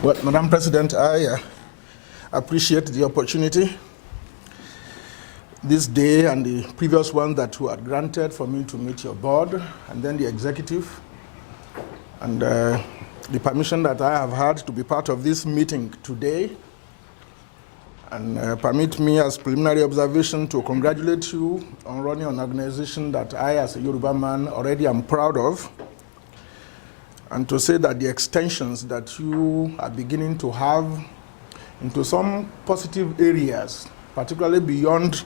Well, Madam President, I appreciate the opportunity this day and the previous one that you had granted for me to meet your board and then the executive, and the permission that I have had to be part of this meeting today. And permit me as preliminary observation to congratulate you on running an organization that I, as a Yoruba man, already am proud of, and to say that the extensions that you are beginning to have into some positive areas, particularly beyond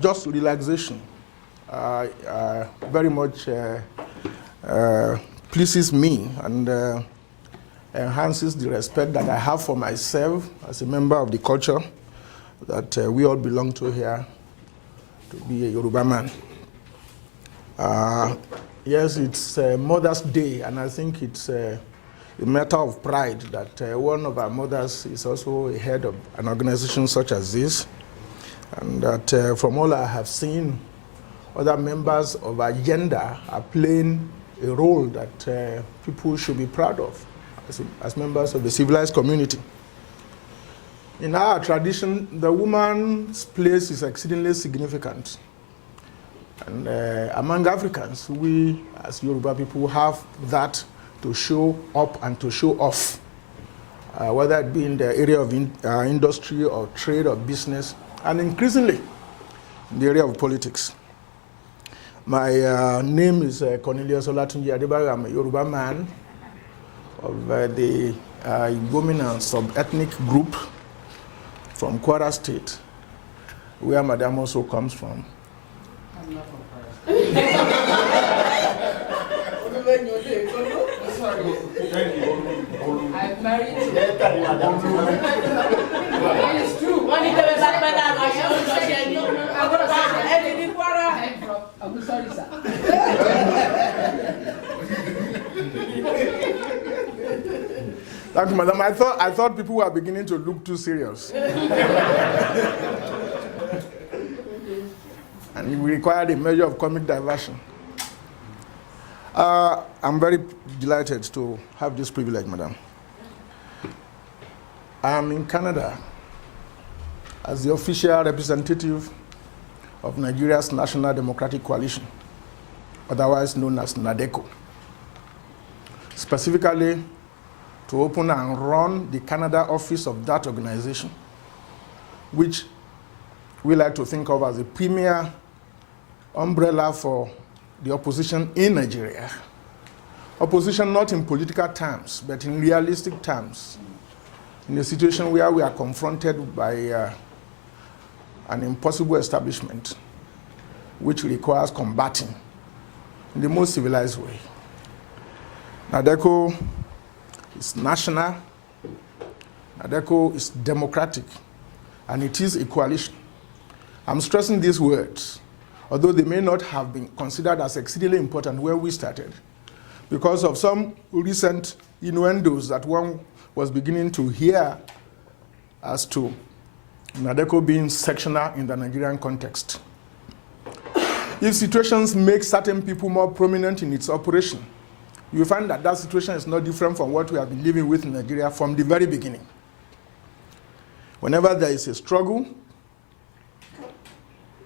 just relaxation, very much pleases me and enhances the respect that I have for myself as a member of the culture that we all belong to here, to be a Yoruba man. Yes, it's Mother's Day, and I think it's a matter of pride that one of our mothers is also a head of an organization such as this, and that from all I have seen, other members of our gender are playing a role that people should be proud of as members of the civilized community. In our tradition, the woman's place is exceedingly significant. And among Africans, we as Yoruba people have that to show up and to show off, whether it be in the area of industry or trade or business, and increasingly in the area of politics. My name is Cornelius Adebayo. I'm a Yoruba man of the Igbo sub-ethnic group from Kwara State, where Madam also comes from. I'm not from Kwara. I'm married to it's true. I'm sorry, sir. Thank you, Madam. I thought people were beginning to look too serious. And we required a measure of comic diversion. I'm very delighted to have this privilege, Madam. I'm in Canada as the official representative of Nigeria's National Democratic Coalition, otherwise known as Nadeco, specifically to open and run the Canada office of that organization, which we like to think of as a premier umbrella for the opposition in Nigeria. Opposition not in political terms, but in realistic terms, in a situation where we are confronted by an impossible establishment which requires combating in the most civilized way. Nadeco is national, Nadeco is democratic, and it is a coalition. I'm stressing these words, although they may not have been considered as exceedingly important where we started, because of some recent innuendos that one was beginning to hear as to Nadeco being sectional in the Nigerian context. If situations make certain people more prominent in its operation, you find that that situation is not different from what we have been living with in Nigeria from the very beginning. Whenever there is a struggle,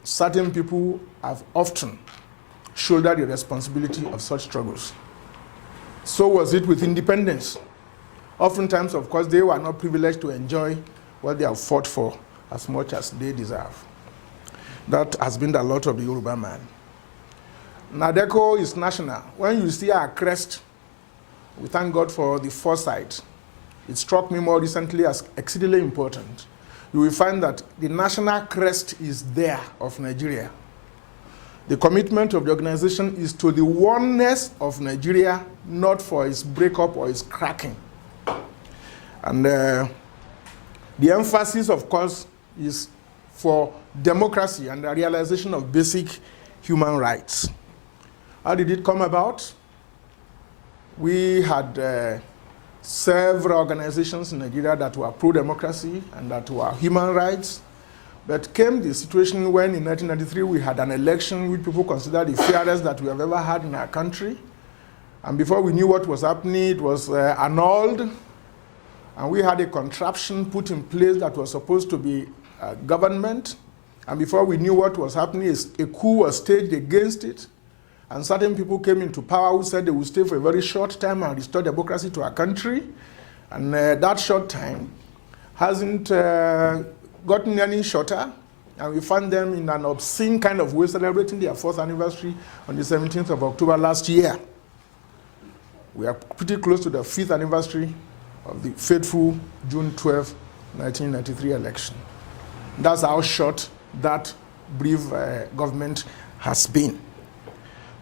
certain people have often shouldered the responsibility of such struggles. So was it with independence. Oftentimes, of course, they were not privileged to enjoy what they have fought for as much as they deserve. That has been the lot of the Yoruba man. Nadeco is national. When you see our crest, we thank God for the foresight. It struck me more recently as exceedingly important. You will find that the national crest is there of Nigeria. The commitment of the organization is to the oneness of Nigeria, not for its breakup or its cracking. And the emphasis, of course, is for democracy and the realization of basic human rights. How did it come about? We had several organizations in Nigeria that were pro-democracy and that were human rights, but came the situation when in 1993 we had an election which people considered the fairest that we have ever had in our country. And before we knew what was happening, it was annulled. And we had a contraption put in place that was supposed to be government. And before we knew what was happening, a coup was staged against it. And certain people came into power who said they would stay for a very short time and restore democracy to our country. And that short time hasn't gotten any shorter. And we found them in an obscene kind of way celebrating their 4th anniversary on the 17th of October last year. We are pretty close to the 5th anniversary of the fateful June 12, 1993 election. That's how short that brief government has been.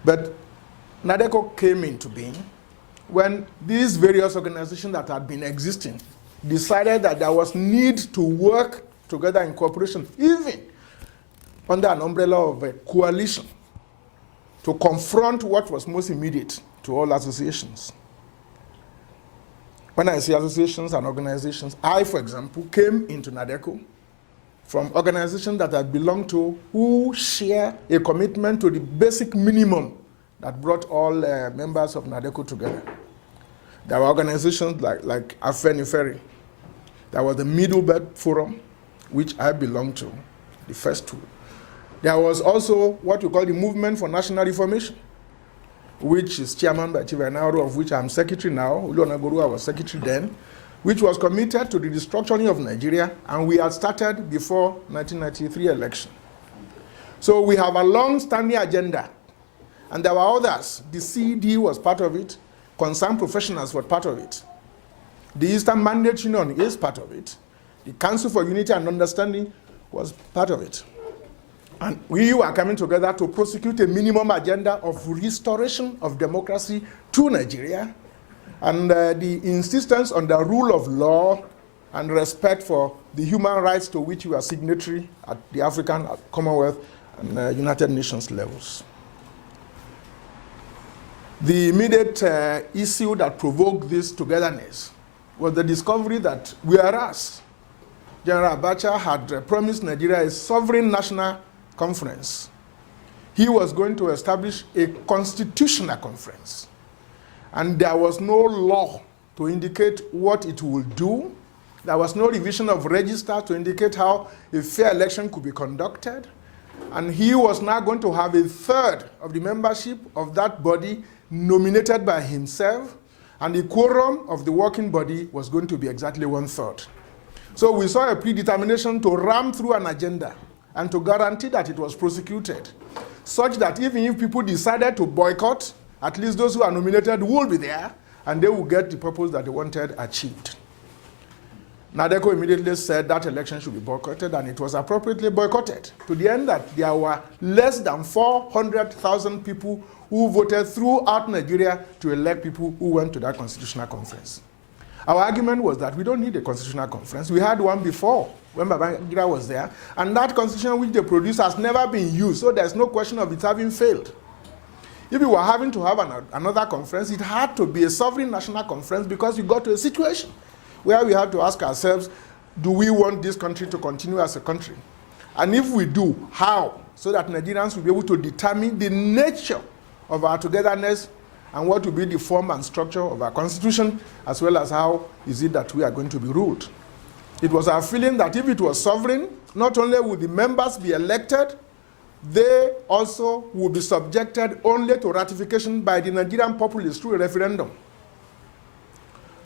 But Nadeco came into being when these various organizations that had been existing decided that there was need to work together in cooperation, even under an umbrella of a coalition, to confront what was most immediate to all associations. When I say associations and organizations, I, for example, came into Nadeco from organizations that I belong to who share a commitment to the basic minimum that brought all members of Nadeco together. There were organizations like Afenifere. There was the Middle Belt Forum, which I belong to, the first two. There was also what we call the Movement for National Reformation, which is chairman by Chief Enauru, of which I'm secretary now. Ulionagorua was secretary then, which was committed to the restructuring of Nigeria, and we had started before 1993 election. So we have a long-standing agenda, and there were others. The CED was part of it. Concerned professionals were part of it. The Eastern Mandate Union is part of it. The Council for Unity and Understanding was part of it. And we were coming together to prosecute a minimum agenda of restoration of democracy to Nigeria, and the insistence on the rule of law and respect for the human rights to which we are signatory at the African, Commonwealth, and United Nations levels. The immediate issue that provoked this togetherness was the discovery that whereas General Abacha had promised Nigeria a sovereign national conference, he was going to establish a constitutional conference. And there was no law to indicate what it would do. There was no revision of register to indicate how a fair election could be conducted. And he was now going to have a third of the membership of that body nominated by himself, and the quorum of the working body was going to be exactly 1/3. So we saw a predetermination to ram through an agenda and to guarantee that it was prosecuted, such that even if people decided to boycott, at least those who are nominated will be there, and they will get the purpose that they wanted achieved. Nadeco immediately said that election should be boycotted, and it was appropriately boycotted, to the end that there were less than 400,000 people who voted throughout Nigeria to elect people who went to that constitutional conference. Our argument was that we don't need a constitutional conference. We had one before, when Babangida was there, and that constitution which they produced has never been used, so there's no question of it having failed. If we were having to have another conference, it had to be a sovereign national conference, because we got to a situation where we had to ask ourselves, do we want this country to continue as a country? And if we do, how? So that Nigerians will be able to determine the nature of our togetherness and what will be the form and structure of our constitution, as well as how is it that we are going to be ruled. It was our feeling that if it was sovereign, not only would the members be elected, they also would be subjected only to ratification by the Nigerian populace through a referendum.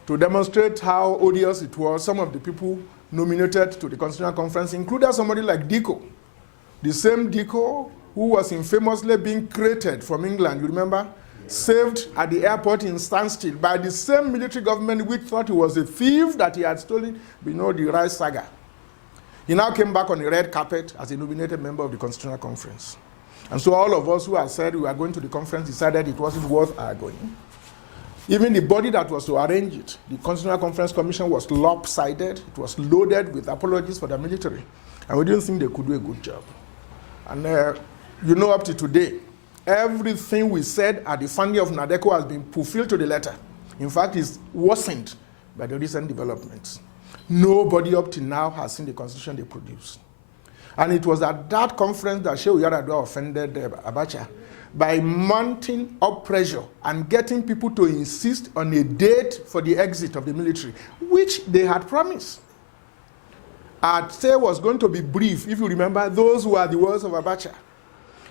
To demonstrate how odious it was, some of the people nominated to the Constitutional Conference included somebody like Deco, the same Deco who was infamously being created from England, you remember, saved at the airport in standstill by the same military government which thought he was a thief, that he had stolen, the Rice saga. He now came back on the red carpet as a nominated member of the Constitutional Conference. And so all of us who had said we were going to the conference decided it wasn't worth our going. Even the body that was to arrange it, the Constitutional Conference Commission, was lopsided. It was loaded with apologies for the military. And we didn't think they could do a good job. And up to today, everything we said at the founding of Nadeco has been fulfilled to the letter. In fact, it's worsened by the recent developments. Nobody up to now has seen the constitution they produced. And it was at that conference that Shehu Yar'Adua offended Abacha, by mounting up pressure and getting people to insist on a date for the exit of the military, which they had promised. Ate was going to be brief, if you remember, those were the words of Abacha.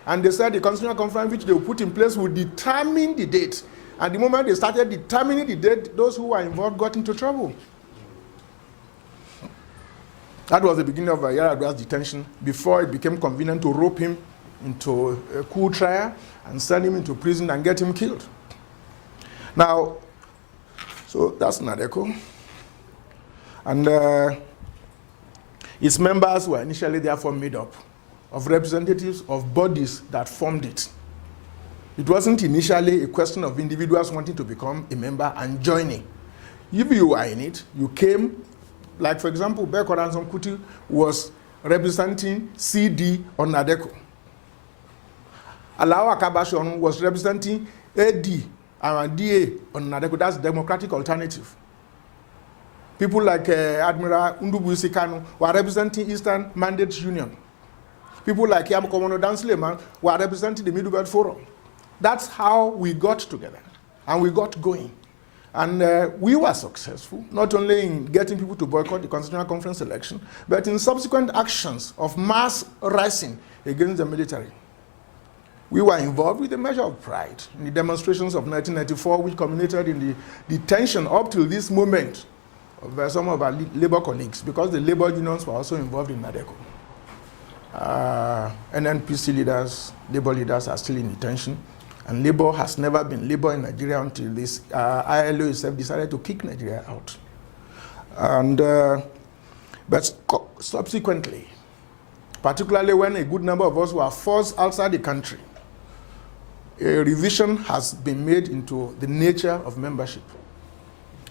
And they said the constitutional conference which they would put in place would determine the date. And the moment they started determining the date, those who were involved got into trouble. That was the beginning of Yar'Adua's detention before it became convenient to rope him into a coup trial and send him into prison and get him killed. Now, so that's Nadeco. And its members were initially therefore made up of representatives of bodies that formed it. It wasn't initially a question of individuals wanting to become a member and joining. If you were in it, you came, like for example, Beko Ransom Kuti was representing CD on Nadeco. Alawa Kabashon was representing AD and DA on Nadeco. That's Democratic Alternative. People like Admiral Ndubuisi Kanu were representing Eastern Mandate Union. People like Yam Komono Dan Suleiman were representing the Middle Belt Forum. That's how we got together, and we got going. And we were successful, not only in getting people to boycott the Constitutional Conference election, but in subsequent actions of mass rising against the military. We were involved with a measure of pride in the demonstrations of 1994, which culminated in the detention up till this moment of some of our labor colleagues, because the labor unions were also involved in Nadeco. NNPC leaders, labor leaders are still in detention, and labor has never been labor in Nigeria until this ILO itself decided to kick Nigeria out. And but subsequently, particularly when a good number of us were forced outside the country, a revision has been made into the nature of membership.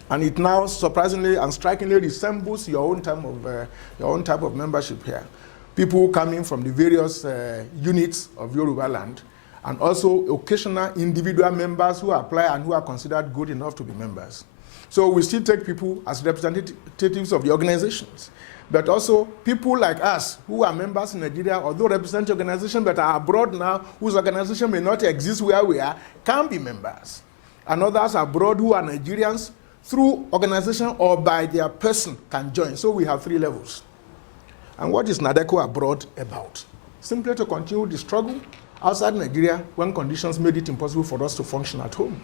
And it now surprisingly and strikingly resembles your own type of membership here. People coming from the various units of Yoruba land, and also occasional individual members who apply and who are considered good enough to be members. So we still take people as representatives of the organizations, but also people like us who are members in Nigeria, although represent the organization but are abroad now, whose organization may not exist where we are, can be members. And others abroad who are Nigerians, through organization or by their person, can join. So we have 3 levels. And what is Nadeco abroad about? Simply to continue the struggle outside Nigeria when conditions made it impossible for us to function at home.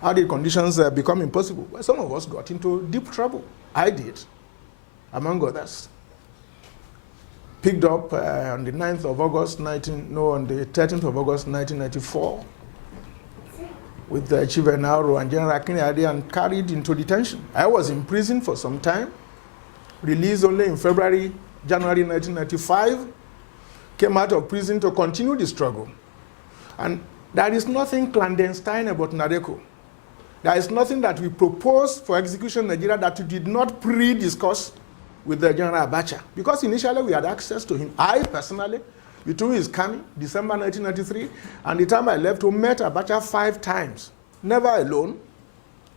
How did conditions become impossible? Well, some of us got into deep trouble. I did, among others. Picked up on the 9th of August, on the 13th of August, 1994, with Chief Enauro and General Akiniade, and carried into detention. I was in prison for some time, released only in January 1995, came out of prison to continue the struggle. And there is nothing clandestine about Nadeco. There is nothing that we proposed for execution in Nigeria that we did not pre-discuss with the General Abacha. Because initially we had access to him. I personally, between his coming, December 1993, and the time I left home, met Abacha 5 times. Never alone.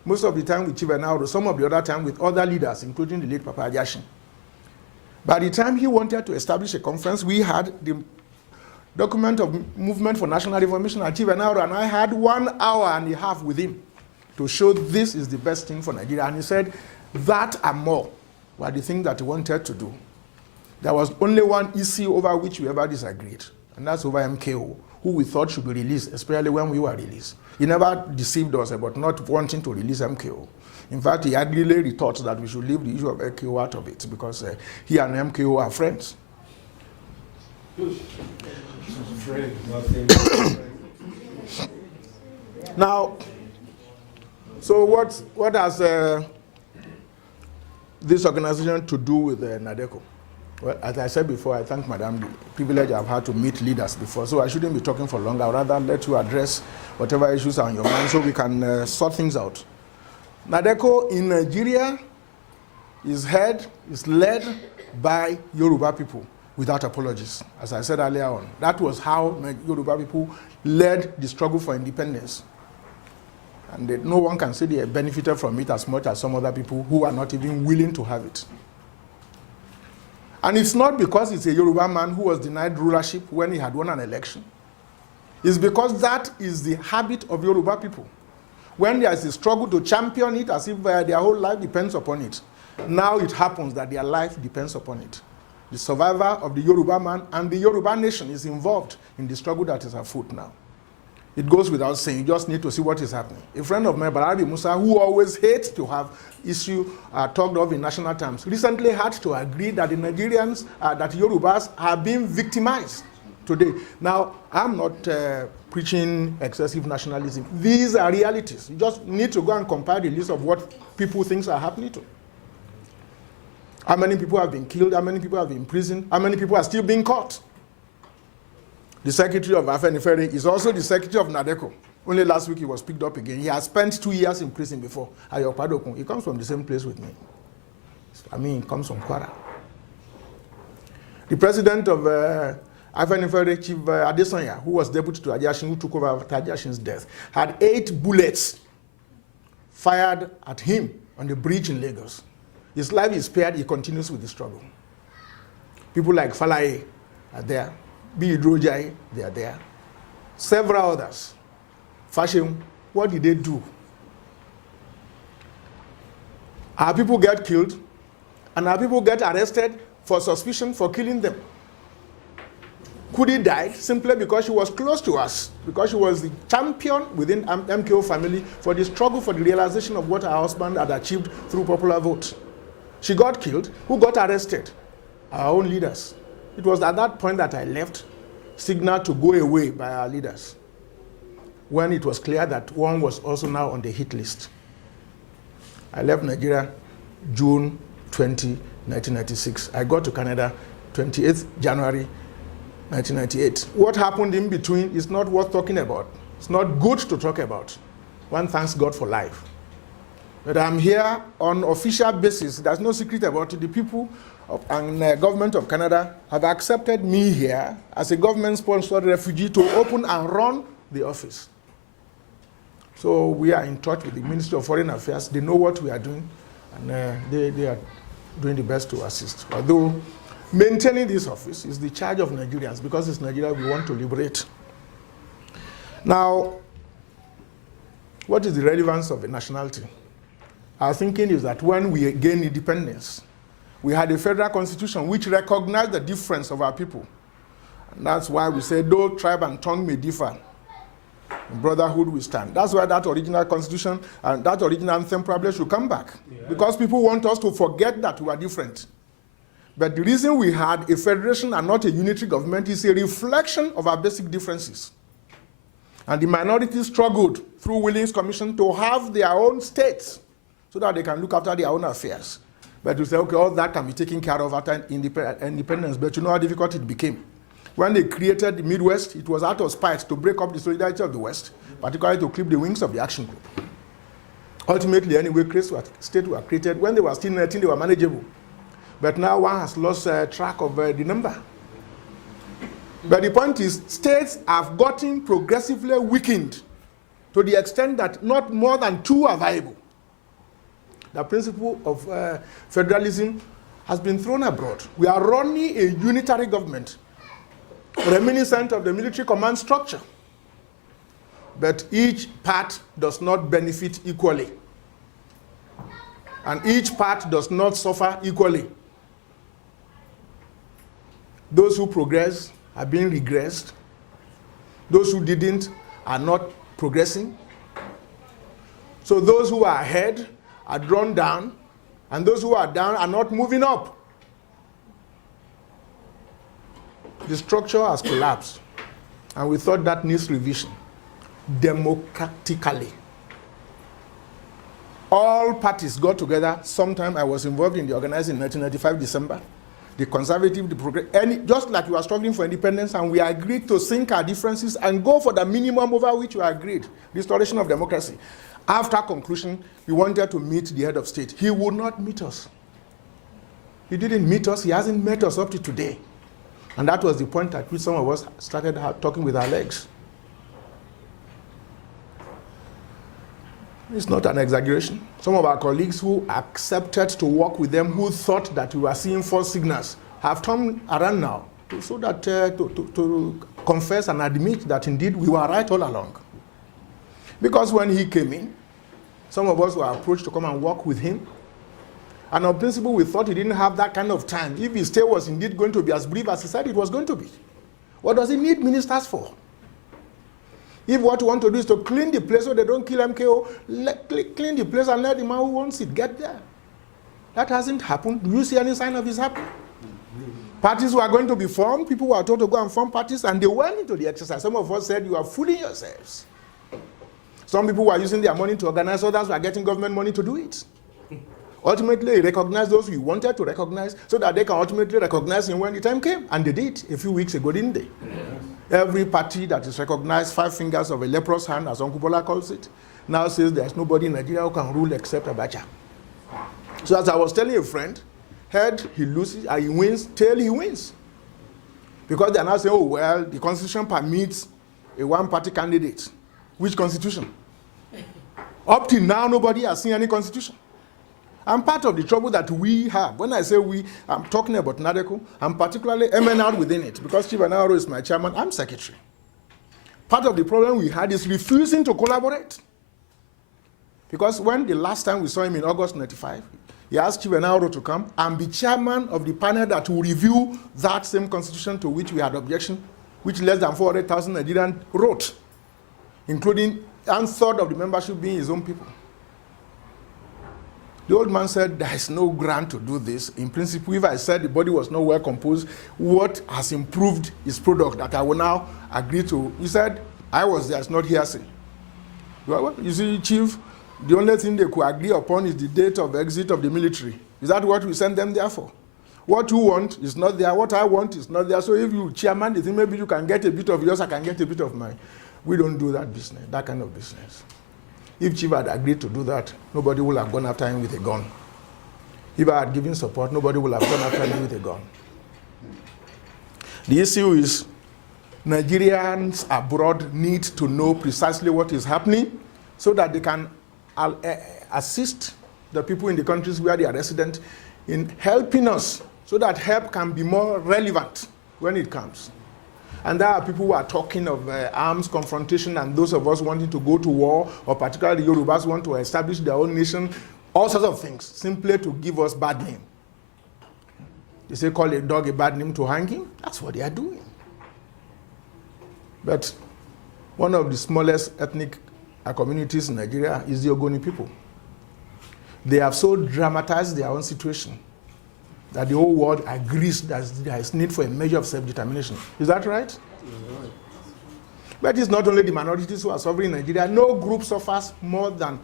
Most of the time with Chief Enauro, some of the other time with other leaders, including the late Papa Ajashin. By the time he wanted to establish a conference, we had the document of Movement for National Reformation, and Chief Enauro and I had 1.5 hours with him to show this is the best thing for Nigeria. And he said that and more were the things that he wanted to do. There was only one issue over which we ever disagreed, and that's over MKO, who we thought should be released, especially when we were released. He never deceived us about not wanting to release MKO. In fact, he had really thought that we should leave the issue of MKO out of it, because he and MKO are friends. Now, so what has this organization to do with Nadeco? Well, as I said before, I thank Madam the privilege I've had to meet leaders before, so I shouldn't be talking for long. I'd rather let you address whatever issues are on your mind so we can sort things out. Nadeco in Nigeria is led by Yoruba people without apologies, as I said earlier on. That was how Yoruba people led the struggle for independence. And no one can say they benefited from it as much as some other people who are not even willing to have it. And it's not because it's a Yoruba man who was denied rulership when he had won an election. It's because that is the habit of Yoruba people. When there is a struggle to champion it as if their whole life depends upon it. Now it happens that their life depends upon it. The survival of the Yoruba man and the Yoruba nation is involved in the struggle that is afoot now. It goes without saying, you just need to see what is happening. A friend of mine, Barabi Musa, who always hates to have issue talked of in national terms, recently had to agree that the Nigerians, that Yorubas are being victimized today. Now, I'm not preaching excessive nationalism. These are realities. You just need to go and compare the list of what people think are happening to. How many people have been killed? How many people have been imprisoned? How many people are still being caught? The secretary of Afenifere is also the secretary of Nadeco. Only last week he was picked up again. He has spent 2 years in prison before. Ayopadokun. He comes from the same place with me. I mean, he comes from Kwara. The president of Afenifere, Chief Adesanya, who was deputy to Ajashin, who took over after Ajashin's death, had 8 bullets fired at him on the bridge in Lagos. His life is spared. He continues with the struggle. People like Falaye are there. Bidrojai, they are there. Several others. Fashion, what did they do? Our people get killed, and our people get arrested for suspicion for killing them. Kudi died simply because she was close to us, because she was the champion within MKO family for the struggle for the realization of what her husband had achieved through popular vote. She got killed. Who got arrested? Our own leaders. It was at that point that I left, signaled to go away by our leaders, when it was clear that one was also now on the hit list. I left Nigeria June 20, 1996. I got to Canada 28th January 1998. What happened in between is not worth talking about. It's not good to talk about. One thanks God for life. But I'm here on official basis. There's no secret about it. The people and government of Canada have accepted me here as a government-sponsored refugee to open and run the office. So we are in touch with the Ministry of Foreign Affairs. They know what we are doing, and they are doing the best to assist. Although maintaining this office is the charge of Nigerians, because it's Nigeria we want to liberate. Now, what is the relevance of a nationality? Our thinking is that when we gain independence, we had a federal constitution which recognized the difference of our people. And that's why we say, though tribe and tongue may differ, in brotherhood we stand. That's why that original constitution and that original anthem probably should come back. Yeah. Because people want us to forget that we are different. But the reason we had a federation and not a unitary government is a reflection of our basic differences. And the minorities struggled through Willings Commission to have their own states so that they can look after their own affairs. But we say, okay, all that can be taken care of after independence. But you know how difficult it became. When they created the Midwest, it was out of spite to break up the solidarity of the West, particularly to clip the wings of the action group. Ultimately, anyway, states were created. When they were still 19, they were manageable. But now one has lost track of the number. But the point is, states have gotten progressively weakened to the extent that not more than 2 are viable. The principle of federalism has been thrown abroad. We are running a unitary government, reminiscent of the military command structure. But each part does not benefit equally. And each part does not suffer equally. Those who progress are being regressed. Those who didn't are not progressing. So those who are ahead are drawn down, and those who are down are not moving up. The structure has collapsed, and we thought that needs revision democratically. All parties got together. Sometime I was involved in the organizing in 1995 December. The conservative, the progressive, just like we were struggling for independence, and we agreed to sink our differences and go for the minimum over which we agreed, restoration of democracy. After conclusion, we wanted to meet the head of state. He would not meet us. He didn't meet us. He hasn't met us up to today. And that was the point at which some of us started talking with our legs. It's not an exaggeration. Some of our colleagues who accepted to work with them, who thought that we were seeing false signals, have turned around now so that to confess and admit that indeed we were right all along. Because when he came in, some of us were approached to come and work with him. And on principle, we thought he didn't have that kind of time. If his stay was indeed going to be as brief as he said it was going to be, what does he need ministers for? If what you want to do is to clean the place so they don't kill MKO, clean the place and let the man who wants it get there. That hasn't happened. Do you see any sign of this happening? Parties were going to be formed. People were told to go and form parties, and they went into the exercise. Some of us said, you are fooling yourselves. Some people were using their money to organize, others were getting government money to do it. Ultimately, he recognized those we wanted to recognize so that they can ultimately recognize him when the time came. And they did a few weeks ago, didn't they? Yeah. Every party that is recognized, 5 fingers of a leprous hand, as Uncle Bola calls it, now says there's nobody in Nigeria who can rule except Abacha. So as I was telling a friend, head he loses, he wins, tail he wins. Because they are now saying, oh, well, the constitution permits a one-party candidate. Which constitution? Up till now, nobody has seen any constitution. And part of the trouble that we have, when I say we, I'm talking about Nadeco, I'm particularly MNR within it, because Chief Anaro is my chairman, I'm secretary. Part of the problem we had is refusing to collaborate. Because when the last time we saw him in August 95, he asked Chief Anaro to come and be chairman of the panel that will review that same constitution to which we had objection, which less than 400,000 Nigerians wrote, including 1/3 of the membership being his own people. The old man said, there is no grant to do this. In principle, if I said the body was not well composed, what has improved his product that I will now agree to? He said, I was there, it's not hearsay. Well, you see, Chief, the only thing they could agree upon is the date of exit of the military. Is that what we sent them there for? What you want is not there. What I want is not there. So if you, chairman, you think maybe you can get a bit of yours, I can get a bit of mine. We don't do that business, that kind of business. If Chief had agreed to do that, nobody would have gone after him with a gun. If I had given support, nobody would have gone after him with a gun. The issue is Nigerians abroad need to know precisely what is happening so that they can assist the people in the countries where they are resident in helping us so that help can be more relevant when it comes. And there are people who are talking of arms confrontation and those of us wanting to go to war, or particularly the Yorubas want to establish their own nation, all sorts of things, simply to give us bad name. They say call a dog a bad name to hang him. That's what they are doing. But one of the smallest ethnic communities in Nigeria is the Ogoni people. They have so dramatized their own situation that the whole world agrees that there is need for a measure of self-determination. Is that right? Mm-hmm. But it's not only the minorities who are suffering in Nigeria. No group suffers more than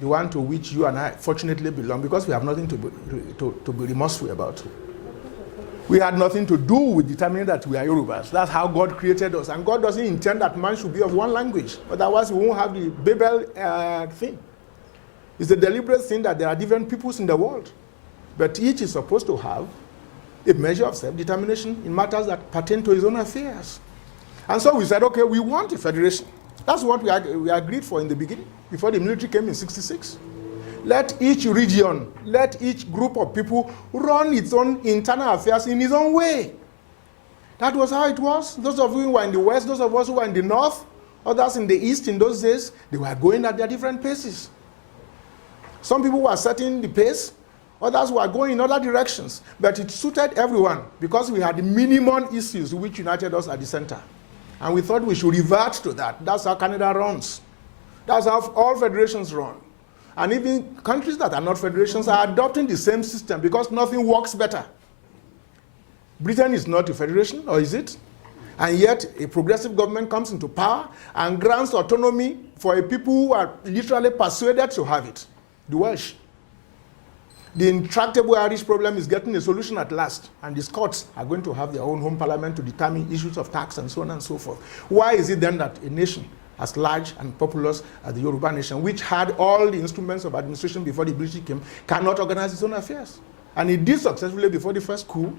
the one to which you and I fortunately belong, because we have nothing to be remorseful about. We had nothing to do with determining that we are Yorubas. That's how God created us. And God doesn't intend that man should be of one language. Otherwise, we won't have the Babel thing. It's a deliberate thing that there are different peoples in the world. But each is supposed to have a measure of self-determination in matters that pertain to his own affairs. And so we said, okay, we want a federation. That's what we agreed for in the beginning, before the military came in '66. Let each region, let each group of people run its own internal affairs in its own way. That was how it was. Those of you who were in the west, those of us who were in the north, others in the east in those days, they were going at their different paces. Some people were setting the pace, others were going in other directions, but it suited everyone because we had the minimum issues which united us at the center. And we thought we should revert to that. That's how Canada runs. That's how all federations run. And even countries that are not federations are adopting the same system because nothing works better. Britain is not a federation, or is it? And yet a progressive government comes into power and grants autonomy for a people who are literally persuaded to have it. The Welsh. The intractable Irish problem is getting a solution at last, and the Scots are going to have their own home parliament to determine issues of tax and so on and so forth. Why is it then that a nation as large and populous as the Yoruba nation, which had all the instruments of administration before the British came, cannot organize its own affairs? And it did successfully before the first coup.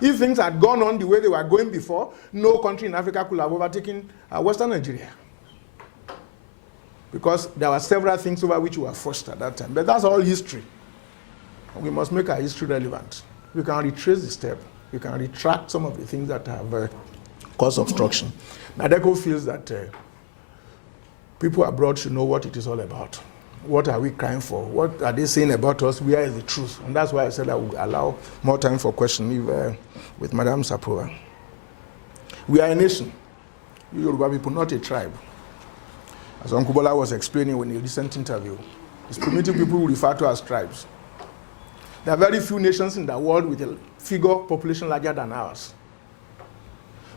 If things had gone on the way they were going before, no country in Africa could have overtaken Western Nigeria. Because there were several things over which we were forced at that time. But that's all history. We must make our history relevant. We can retrace the step. We can retract some of the things that have cause obstruction. Nadeco feels that people abroad should know what it is all about. What are we crying for? What are they saying about us? Where is the truth? And that's why I said I would allow more time for questioning with Madam's approval. We are a nation. We Yoruba people, not a tribe. As Uncle Bola was explaining in a recent interview, it's primitive people who refer to as tribes. There are very few nations in the world with a figure population larger than ours.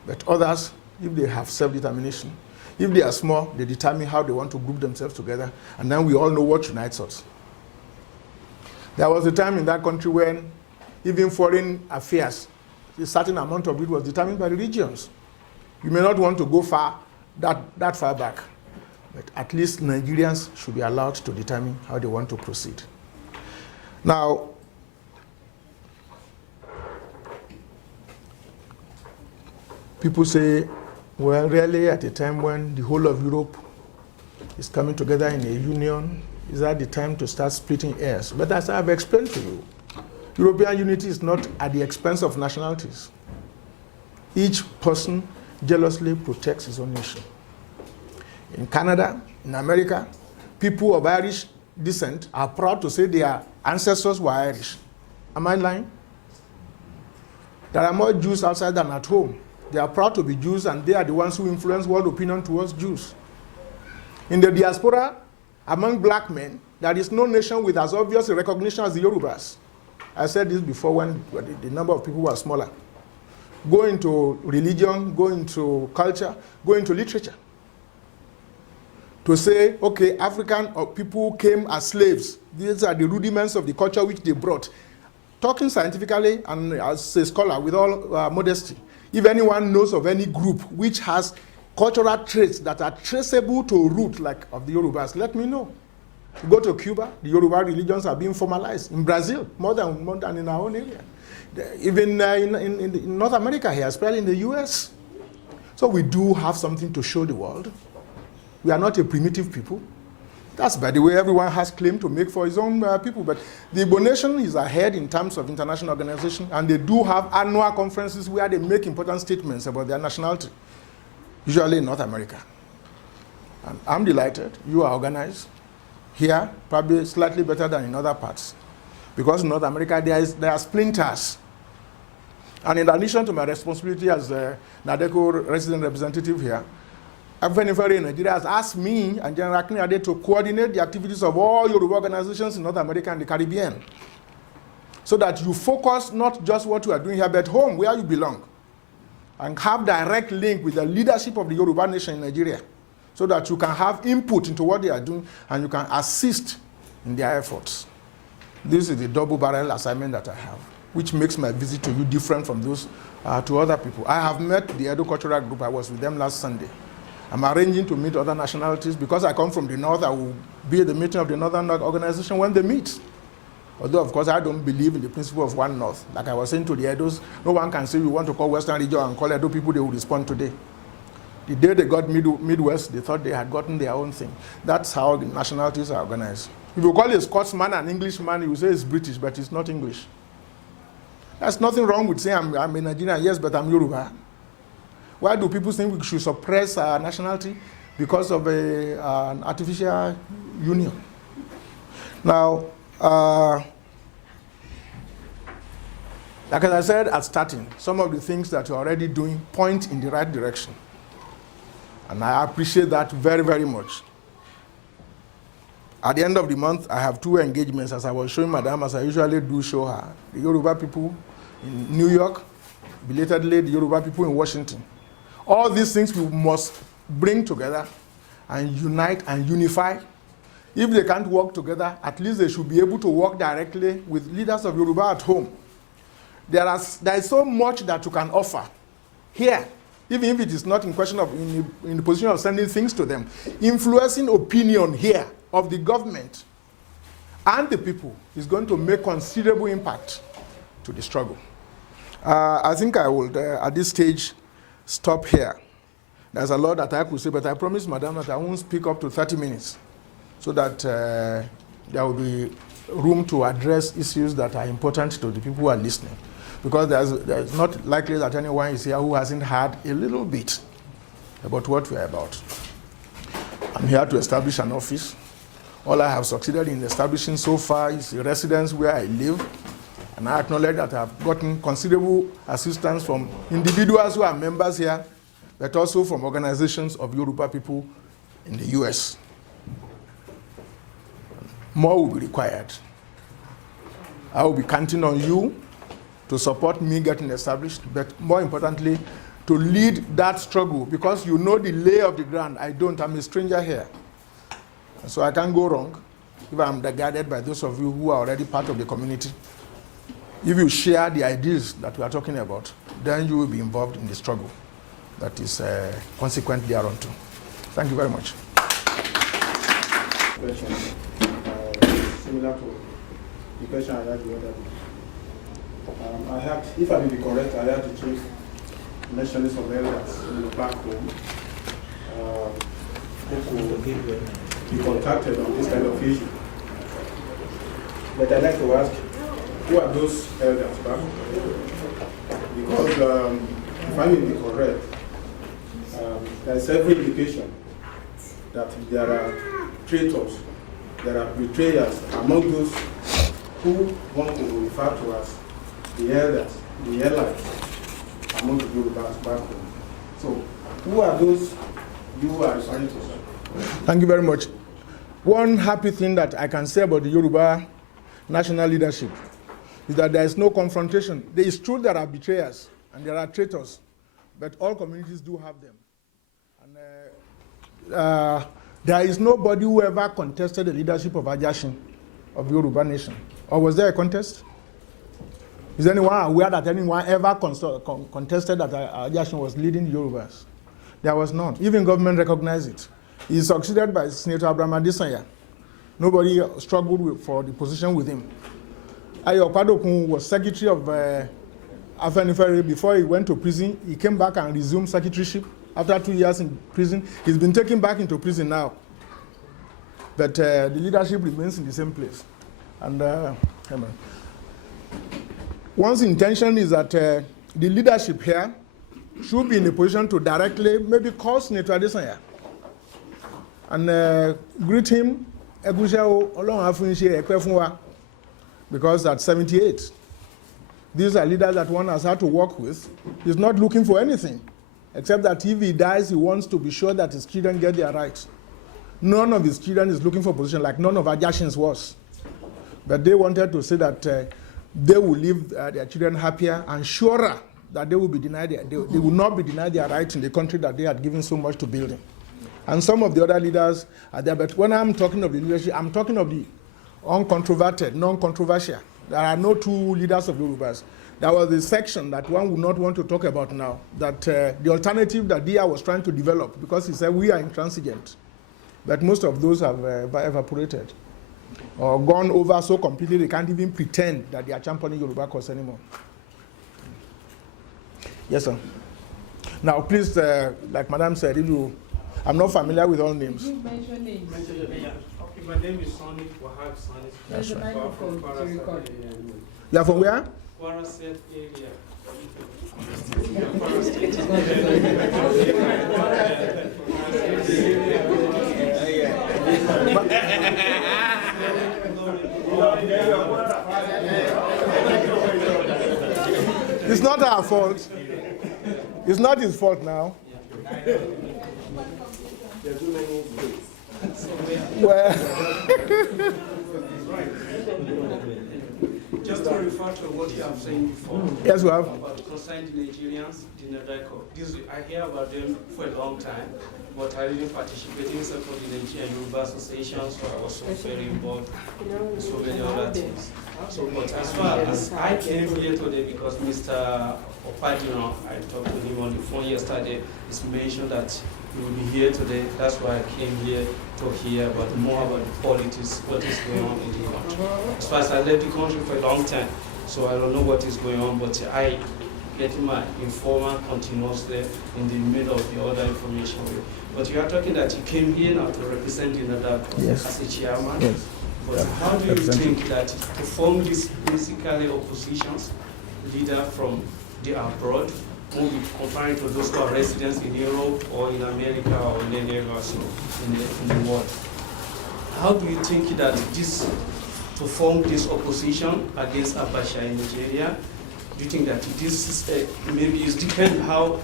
But others, if they have self-determination, if they are small, they determine how they want to group themselves together, and then we all know what unites us. There was a time in that country when even foreign affairs, a certain amount of it was determined by the regions. You may not want to go that far back, but at least Nigerians should be allowed to determine how they want to proceed. Now, people say, well, really at a time when the whole of Europe is coming together in a union, is that the time to start splitting hairs? But as I've explained to you, European unity is not at the expense of nationalities. Each person jealously protects his own nation. In Canada, in America, people of Irish descent are proud to say their ancestors were Irish. Am I lying? There are more Jews outside than at home. They are proud to be Jews, and they are the ones who influence world opinion towards Jews. In the diaspora, among black men, there is no nation with as obvious a recognition as the Yorubas. I said this before when the number of people were smaller. Go into religion, go into culture, go into literature. To say, okay, African people came as slaves. These are the rudiments of the culture which they brought. Talking scientifically and as a scholar with all modesty, if anyone knows of any group which has cultural traits that are traceable to root, like of the Yorubas, let me know. Go to Cuba, the Yoruba religions are being formalized. In Brazil, more than in our own area. Even in North America here, especially in the US. So we do have something to show the world. We are not a primitive people. That's, by the way, everyone has claim to make for his own people. But the Igbo nation is ahead in terms of international organization, and they do have annual conferences where they make important statements about their nationality, usually in North America. And I'm delighted you are organized here, probably slightly better than in other parts. Because in North America, there are splinters. And in addition to my responsibility as a Nadeco resident representative here, Afenifere in Nigeria has asked me and General Akinade to coordinate the activities of all Yoruba organizations in North America and the Caribbean, so that you focus not just what you are doing here, but home, where you belong, and have direct link with the leadership of the Yoruba nation in Nigeria, so that you can have input into what they are doing and you can assist in their efforts. This is the double-barrel assignment that I have, which makes my visit to you different from those to other people. I have met the Edo Cultural Group. I was with them last Sunday. I'm arranging to meet other nationalities. Because I come from the North, I will be at the meeting of the Northern organization when they meet. Although, of course, I don't believe in the principle of one North. Like I was saying to the Edos, no one can say we want to call Western region and call Edo people, they will respond today. The day they got Midwest, they thought they had gotten their own thing. That's how the nationalities are organized. If you call a Scotsman an Englishman, you will say it's British, but it's not English. There's nothing wrong with saying I'm a Nigerian, yes, but I'm Yoruba. Why do people think we should suppress our nationality? Because of an artificial union. Now, like I said at starting, some of the things that you're already doing point in the right direction. And I appreciate that very, very much. At the end of the month, I have 2 engagements, as I was showing Madam, as I usually do show her. The Yoruba people in New York, belatedly the Yoruba people in Washington. All these things we must bring together and unite and unify. If they can't work together, at least they should be able to work directly with leaders of Yoruba at home. There is so much that you can offer here, even if it is not in question of in the position of sending things to them. Influencing opinion here of the government and the people is going to make considerable impact to the struggle. I think I will, at this stage, stop here. There's a lot that I could say, but I promise, Madam, that I won't speak up to 30 minutes so that there will be room to address issues that are important to the people who are listening. because there's not likely that anyone is here who hasn't heard a little bit about what we're about. I'm here to establish an office. All I have succeeded in establishing so far is a residence where I live, and I acknowledge that I've gotten considerable assistance from individuals who are members here, but also from organizations of Yoruba people in the US. More will be required. I will be counting on you to support me getting established, but more importantly, to lead that struggle, because you know the lay of the ground. I don't. I'm a stranger here. So I can't go wrong if I'm guided by those of you who are already part of the community. If you share the ideas that we are talking about, then you will be involved in the struggle that is consequent thereunto. Thank you very much. Question, similar to the question I had the other day. I had, if I may be correct, I had the chief mentioning some elders in the back home who could be contacted on this kind of issue. But I'd like to ask, who are those elders back home? Because if I may be correct, there's every indication that there are traitors, there are betrayers among those who want to refer to as the elders, the allies among the Yorubas back home. So, who are those you are referring to, sir? Thank you very much. One happy thing that I can say about the Yoruba national leadership is that there is no confrontation. It is true there are betrayers and there are traitors, but all communities do have them. And there is nobody who ever contested the leadership of Ajashin, of the Yoruba nation. Or was there a contest? Is anyone aware that anyone ever contested that Ajashin was leading the Yorubas? There was none. Even government recognized it. He succeeded by Senator Abraham Adesanya. Nobody struggled for the position with him. Ayo Kwadokun was secretary of Afenifere before he went to prison. He came back and resumed secretaryship after 2 years in prison. He's been taken back into prison now. But the leadership remains in the same place. And one's intention is that the leadership here should be in a position to directly maybe call Senator Adesanya and greet him, because at 78, these are leaders that one has had to work with. He's not looking for anything, except that if he dies, he wants to be sure that his children get their rights. None of his children is looking for position, like none of Ajashin's was. But they wanted to say that they will leave their children happier and surer that they will be denied they will not be denied their rights in the country that they had given so much to building. And some of the other leaders are there. But when I'm talking of the leadership, I'm talking of the uncontroverted, non-controversial. There are no two leaders of Yorubas. There was a section that one would not want to talk about now, that the alternative that Dia was trying to develop, because he said we are intransigent. But most of those have evaporated or gone over so completely they can't even pretend that they are championing Yoruba cause anymore. Yes, sir. Now, please, like Madam said, I'm not familiar with all names. You mention names. Okay, my name is Sonny Wahab Sonny. There's a microphone to record. You are from where? Kwara State area. It's not our fault. It's not his fault now. Well, just to refer to what you have said before. Yes, we have. About concerning the Nigerians, the Nadeco. I hear about them for a long time, but I didn't participate in some of the Nigerian Yoruba associations, so I was also very involved in so many other things. So, but as far as I came here today, because Mr. Opadino, I talked to him on the phone yesterday, he's mentioned that he will be here today. That's why I came here to hear more about the politics, what is going on in the country. As far as I left the country for a long time, so I don't know what is going on, but I get my informant continuously in the middle of the other information. But you are talking that you came here now to represent the Nadeco as a chairman. Yes. But how do you think that to form these basically oppositions, leader from the abroad, who be comparing to those who are residents in Europe or in America or in any area so in the world. How do you think that to form this opposition against Abacha in Nigeria, do you think that this is maybe it depends how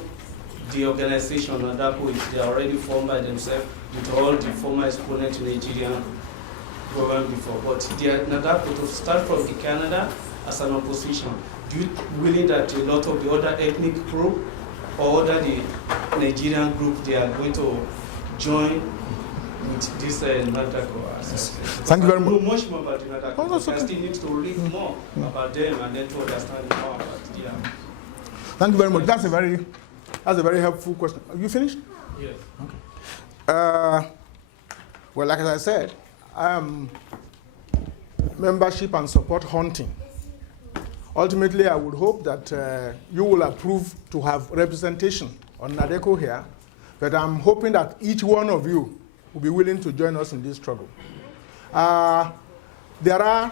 the organization Nadeco they are already formed by themselves with all the former exponents in Nigerian government before, but they are Nadeco to start from the Canada as an opposition. Do you believe that a lot of the other ethnic group or the Nigerian group they are going to join with this Nadeco? Thank you very much. I know much more about the Nadeco. Oh, that's okay. I still need to read more about them and then to understand more about it. Thank you very much. That's a very helpful question. Are you finished? Yes. Okay. Well, like I said, I am membership and support hunting. Ultimately, I would hope that you will approve to have representation on Nadeco here, but I'm hoping that each one of you will be willing to join us in this struggle. There are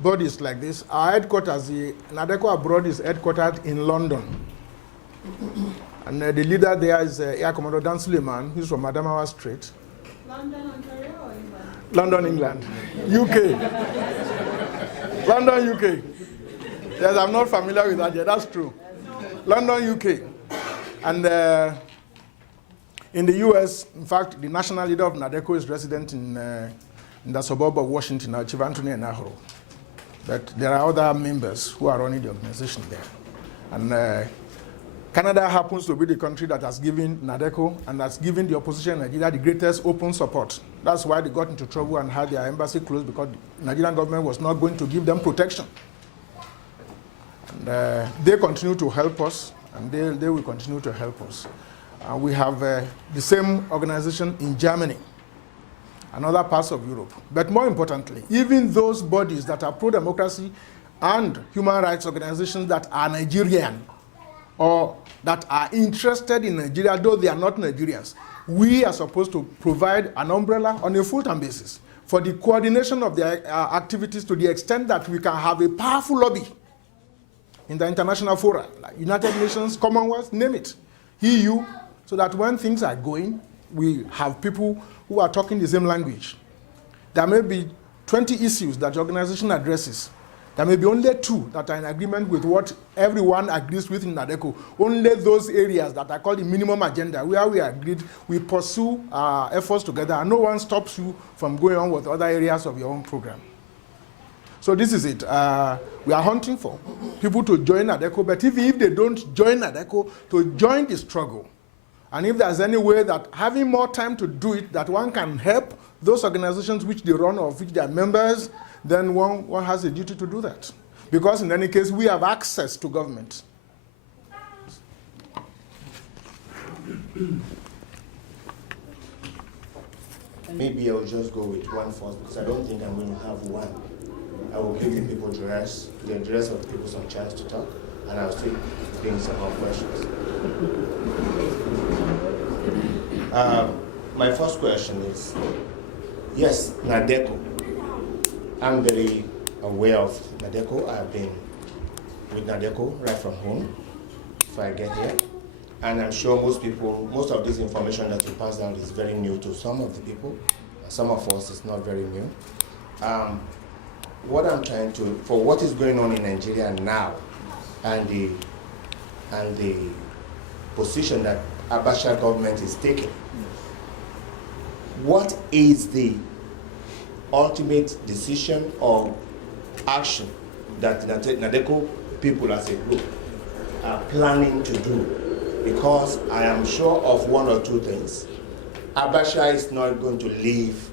bodies like this. Our headquarters, the Nadeco abroad is headquartered in London. And the leader there is Air Commodore Dan Suleiman, who's from Adamawa Strait. London, Ontario, or England? London, England. UK. London, UK. Yes, I'm not familiar with that yet. That's true. London, UK. And in the US, in fact, the national leader of Nadeco is resident in the suburb of Washington, Chief Anthony Enahoro. But there are other members who are running the organization there. And Canada happens to be the country that has given Nadeco and has given the opposition in Nigeria the greatest open support. That's why they got into trouble and had their embassy closed, because the Nigerian government was not going to give them protection. And they continue to help us, and they will continue to help us. We have the same organization in Germany and other parts of Europe. But more importantly, even those bodies that are pro-democracy and human rights organizations that are Nigerian or that are interested in Nigeria, though they are not Nigerians, we are supposed to provide an umbrella on a full-time basis for the coordination of their activities, to the extent that we can have a powerful lobby in the international fora, like United Nations, Commonwealth, name it, EU, so that when things are going, we have people who are talking the same language. There may be 20 issues that the organization addresses. There may be only 2 that are in agreement with what everyone agrees with in Nadeco. Only those areas that are called the minimum agenda, where we agreed, we pursue our efforts together, and no one stops you from going on with other areas of your own program. So this is it. We are hunting for people to join Nadeco, but if they don't join Nadeco, to join the struggle. And if there's any way that having more time to do it, that one can help those organizations which they run or which they are members, then one has a duty to do that. Because in any case, we have access to government. Maybe I'll just go with one first, because I don't think I'm going to have one. I will give the people the rest of the people some chance to talk, and I'll still bring some more questions. My first question is, yes, Nadeco. I'm very aware of Nadeco. I've been with Nadeco right from home before I get here. And I'm sure most of this information that you pass down is very new to some of the people. Some of us is not very new. What I'm trying to, for what is going on in Nigeria now, and the position that Abacha government is taking, what is the ultimate decision or action that Nadeco people as a group are planning to do? Because I am sure of one or two things. Abacha is not going to leave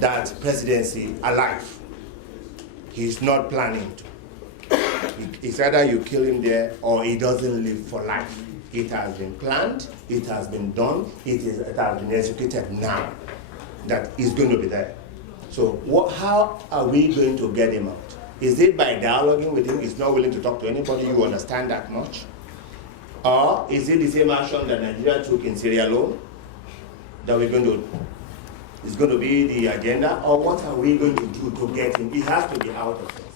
that presidency alive. He's not planning to. It's either you kill him there or he doesn't live for life. It has been planned, it has been done, it has been executed now that he's going to be there. So how are we going to get him out? Is it by dialoguing with him? He's not willing to talk to anybody, you understand that much? Or is it the same action that Nigeria took in Sierra Leone that we're going to, is going to be the agenda? Or what are we going to do to get him? He has to be out of this.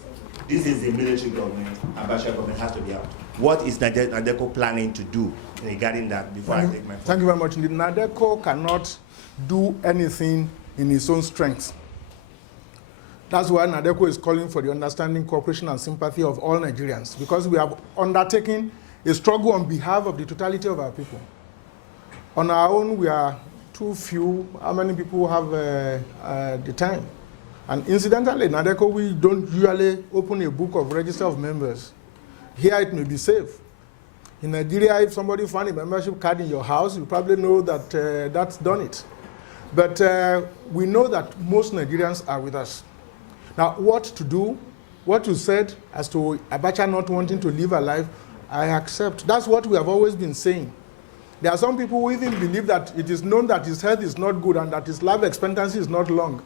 this is a military government, Abacha government has to be out. What is Nadeco planning to do regarding that before I take my point? Thank you very much indeed. Nadeco cannot do anything in its own strength. That's why Nadeco is calling for the understanding, cooperation, and sympathy of all Nigerians, because we have undertaken a struggle on behalf of the totality of our people. On our own, we are too few. How many people have the time? And incidentally, Nadeco, we don't usually open a book of register of members. Here it may be safe. In Nigeria, if somebody found a membership card in your house, you probably know that that's done it. But we know that most Nigerians are with us. Now, what to do, what you said as to Abacha not wanting to live a life, I accept. That's what we have always been saying. There are some people who even believe that it is known that his health is not good and that his life expectancy is not long.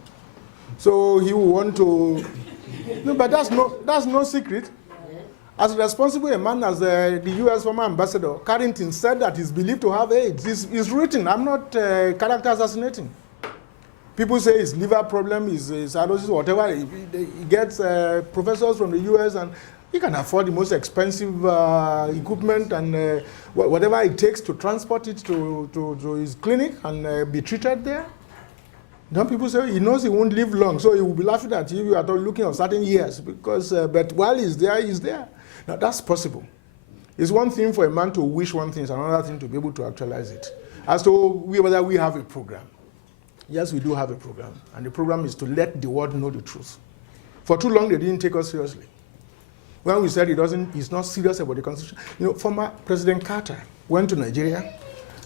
So he will want to, no, but that's no secret. As responsible a man as the US former ambassador, Carrington, said that he's believed to have AIDS. It's written. I'm not character assassinating. People say his liver problem, his cirrhosis, whatever. He gets professors from the US, and he can afford the most expensive equipment and whatever it takes to transport it to his clinic and be treated there. Then people say he knows he won't live long, so he will be laughing at you at looking at certain years, because, but while he's there, he's there. Now, that's possible. It's one thing for a man to wish one thing, it's another thing to be able to actualize it. As to whether we have a program. Yes, we do have a program, and the program is to let the world know the truth. For too long, they didn't take us seriously. When we said he's not serious about the Constitution. You know, former President Carter went to Nigeria,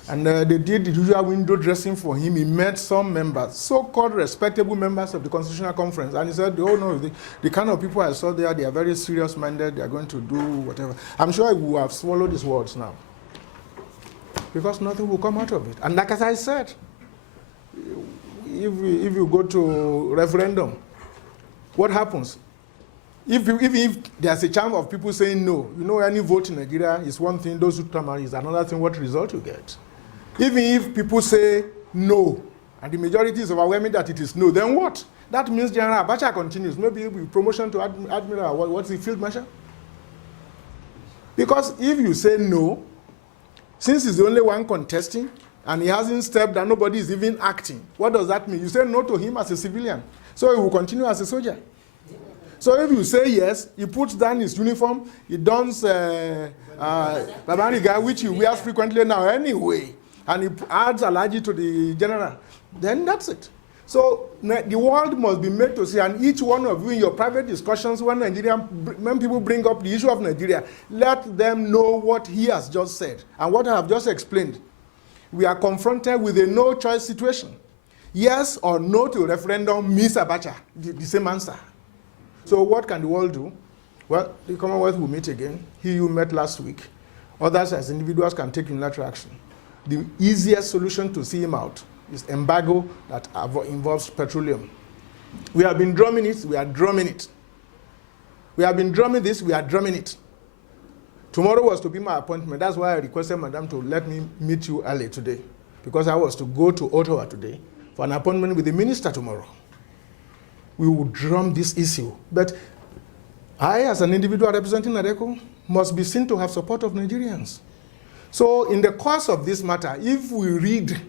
and they did the usual window dressing for him. He met some members, so-called respectable members of the Constitutional Conference, and he said, oh no, the kind of people I saw there, they are very serious-minded, they are going to do whatever. I'm sure he will have swallowed his words now, because nothing will come out of it. And like as I said, if you go to referendum, what happens? If there's a chance of people saying no, you know, any vote in Nigeria is one thing, those who come out is another thing, what result you get. Even if people say no, and the majority is overwhelming that it is no, then what? That means General Abacha continues. Maybe it will be promotion to Admiral, what's the field marshal? Because if you say no, since he's the only one contesting, and he hasn't stepped and nobody is even acting, what does that mean? You say no to him as a civilian, so he will continue as a soldier. So if you say yes, he puts down his uniform, he dons Babariga, which he wears frequently now anyway, and he adds Alaji to the general, then that's it. So the world must be made to see, and each one of you in your private discussions, when people bring up the issue of Nigeria, let them know what he has just said and what I have just explained. We are confronted with a no-choice situation. Yes or no to referendum means Abacha, the same answer. So what can the world do? Well, the Commonwealth will meet again. He you met last week. Others as individuals can take unilateral action. The easiest solution to see him out is embargo that involves petroleum. We have been drumming it, we are drumming it. We have been drumming this, we are drumming it. Tomorrow was to be my appointment. That's why I requested Madam to let me meet you early today, because I was to go to Ottawa today for an appointment with the minister tomorrow. We will drum this issue. But I, as an individual representing Nadeco, must be seen to have support of Nigerians. So in the course of this matter, if we read,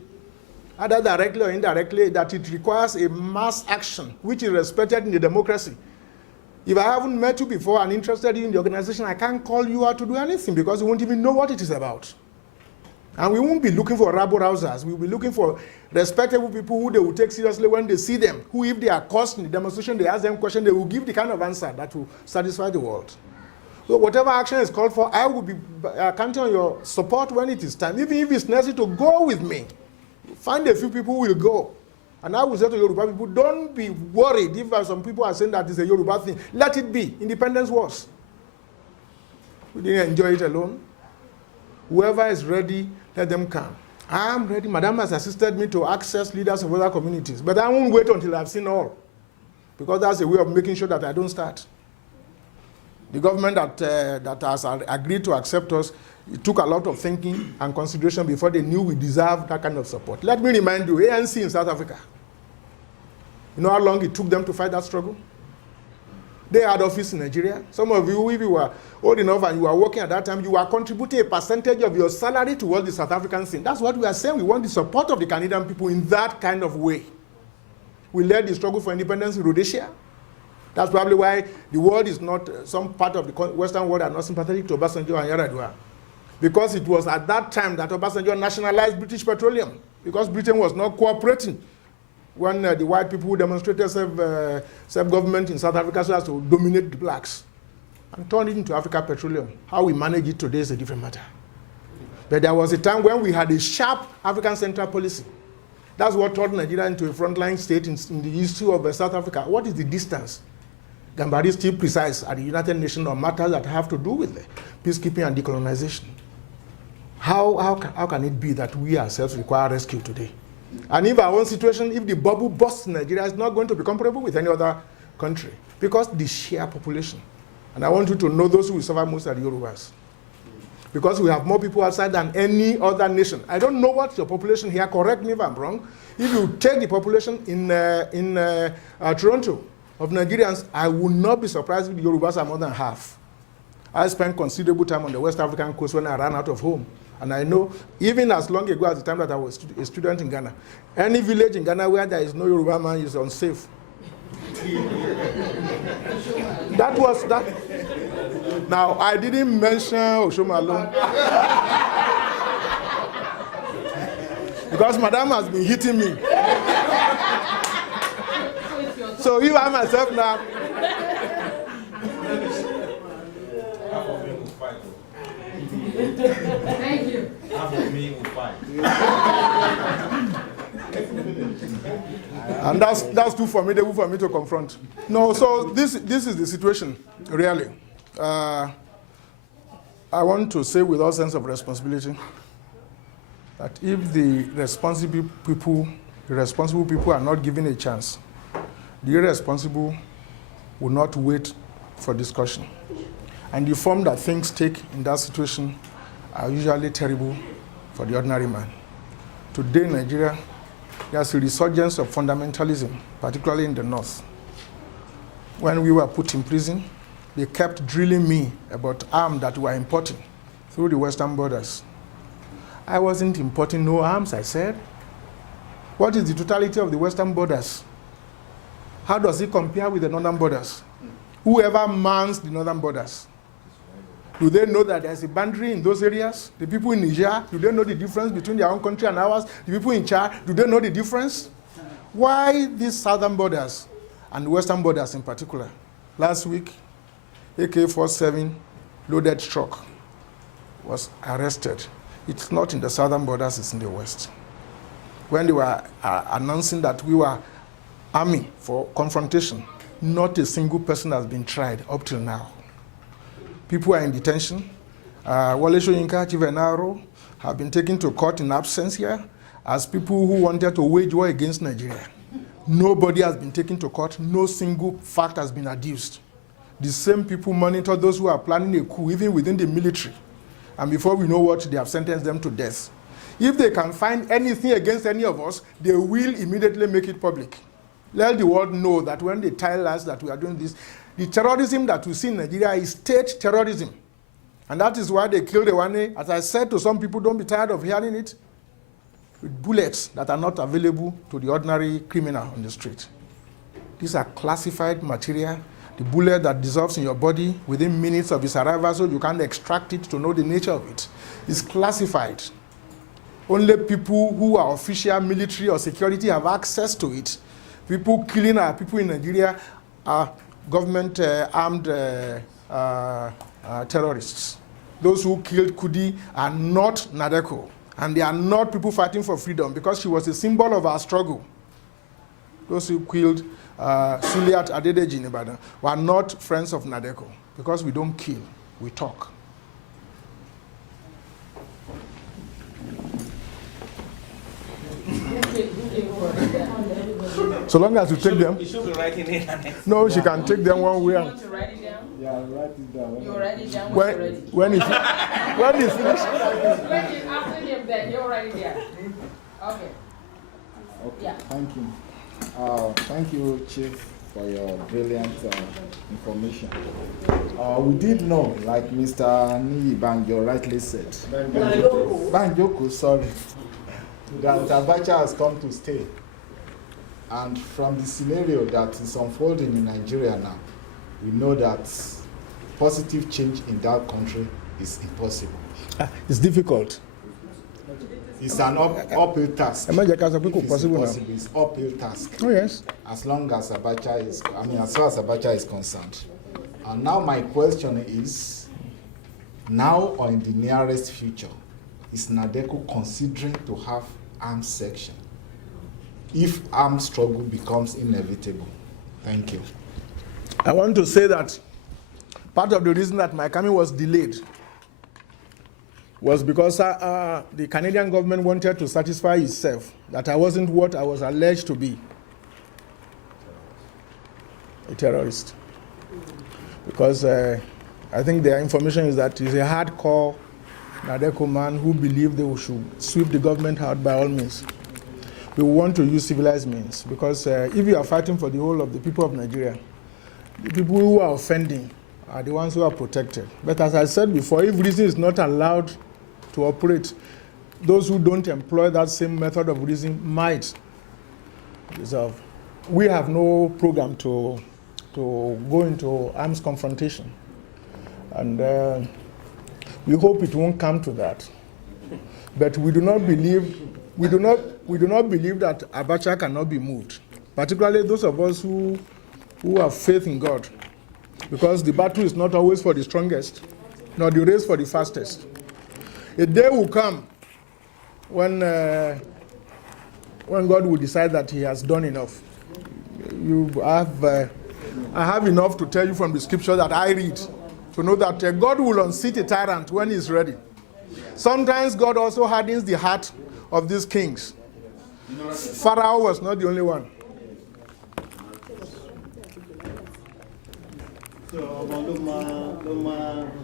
either directly or indirectly, that it requires a mass action, which is respected in the democracy, if I haven't met you before and interested in the organization, I can't call you out to do anything, because you won't even know what it is about. And we won't be looking for rabble-rousers. We'll be looking for respectable people who they will take seriously when they see them, who, if they are caused in the demonstration, they ask them questions, they will give the kind of answer that will satisfy the world. So whatever action is called for, I will be counting on your support when it is time. Even if it's necessary to go with me, find a few people who will go. And I will say to Yoruba people, don't be worried if some people are saying that it's a Yoruba thing. Let it be. Independence was. We didn't enjoy it alone. Whoever is ready, let them come. I am ready. Madam has assisted me to access leaders of other communities. But I won't wait until I've seen all, because that's a way of making sure that I don't start. The government that has agreed to accept us, it took a lot of thinking and consideration before they knew we deserved that kind of support. Let me remind you, ANC in South Africa, you know how long it took them to fight that struggle? They had office in Nigeria. Some of you, if you were old enough and you were working at that time, you were contributing a percentage of your salary towards the South African scene. That's what we are saying. We want the support of the Canadian people in that kind of way. We led the struggle for independence in Rhodesia. That's probably why the world is not, some part of the Western world are not sympathetic to Obasanjo and Yar'Adua. Because it was at that time that Obasanjo nationalized British Petroleum, because Britain was not cooperating when the white people who demonstrated self-government in South Africa so as to dominate the blacks and turn it into Africa Petroleum. How we manage it today is a different matter. But there was a time when we had a sharp African Central policy. That's what turned Nigeria into a frontline state in the history of South Africa. What is the distance? Gambari is still precise at the United Nations on matters that have to do with peacekeeping and decolonization. How can it be that we ourselves require rescue today? And if our own situation, if the bubble bursts in Nigeria, it's not going to be comparable with any other country because the sheer population. And I want you to know those who will suffer most are the Yorubas. Because we have more people outside than any other nation. I don't know what your population here, correct me if I'm wrong. If you take the population in Toronto of Nigerians, I would not be surprised if the Yorubas are more than half. I spent considerable time on the West African coast when I ran out of home. And I know, even as long ago as the time that I was a student in Ghana, any village in Ghana where there is no Yoruba man is unsafe. That was that. Now, I didn't mention Oshomalon. Because Madam has been hitting me. So you are myself now. Thank you. Half of me will fight. And that's too formidable for me to confront. No, so this is the situation, really. I want to say with all sense of responsibility that if the responsible people are not given a chance, the irresponsible will not wait for discussion. And the form that things take in that situation are usually terrible for the ordinary man. Today in Nigeria, there's a resurgence of fundamentalism, particularly in the north. When we were put in prison, they kept drilling me about arms that we were importing through the western borders. I wasn't importing no arms, I said. What is the totality of the western borders? How does it compare with the northern borders? Whoever mans the northern borders, do they know that there's a boundary in those areas? The people in Niger, do they know the difference between their own country and ours? The people in Chad, do they know the difference? Why these southern borders and western borders in particular? Last week, AK-47 loaded truck was arrested. It's not in the southern borders, it's in the west. When they were announcing that we were army for confrontation, not a single person has been tried up till now. People are in detention. Wale Soyinka, Chief Enaro, have been taken to court in absence here as people who wanted to wage war against Nigeria. Nobody has been taken to court. No single fact has been adduced. The same people monitor those who are planning a coup, even within the military. And before we know what, they have sentenced them to death. If they can find anything against any of us, they will immediately make it public. Let the world know that when they tell us that we are doing this, the terrorism that we see in Nigeria is state terrorism. And that is why they killed Ewane. As I said to some people, don't be tired of hearing it, with bullets that are not available to the ordinary criminal on the street. These are classified material. The bullet that dissolves in your body within minutes of its arrival, so you can't extract it to know the nature of it, is classified. Only people who are official military or security have access to it. People killing our people in Nigeria are government armed terrorists. Those who killed Kudi are not Nadeco, and they are not people fighting for freedom because she was a symbol of our struggle. Those who killed Suliat Adedeji in Ibadan were not friends of Nadeco because we don't kill, we talk. So long as you take them. You should be writing it. No, she can take them one way. You want to write it down? Yeah, I'll write it down. You'll write it down When when you're ready. when it's finished. After him, then you'll write it down. Okay. Okay, Yeah. thank you. Thank you, Chief for your brilliant information. We did know, like Mr. Niyi Banjo rightly said, Banjoko, sorry, that Abacha has come to stay. And from the scenario that is unfolding in Nigeria now, we know that positive change in that country is impossible. It's difficult. It's an uphill task. If it's impossible, it's uphill task. Oh yes. As long as Abacha is, as far as Abacha is concerned. And now my question is, now or in the nearest future, is Nadeco considering to have armed section if armed struggle becomes inevitable? Thank you. I want to say that part of the reason that my coming was delayed was because the Canadian government wanted to satisfy itself that I wasn't what I was alleged to be, a terrorist. Because I think their information is that he's a hardcore Nadeco man who believed they should sweep the government out by all means. We want to use civilized means, because if you are fighting for the whole of the people of Nigeria, the people who are offending are the ones who are protected. But as I said before, if reason is not allowed to operate, those who don't employ that same method of reasoning might resolve. We have no program to go into arms confrontation, and we hope it won't come to that. But we do not believe that Abacha cannot be moved, particularly those of us who have faith in God, because the battle is not always for the strongest, nor the race for the fastest. A day will come when God will decide that He has done enough. I have enough to tell you from the scripture that I read to know that God will unseat a tyrant when He's ready. Sometimes God also hardens the heart of these kings. Pharaoh was not the only one.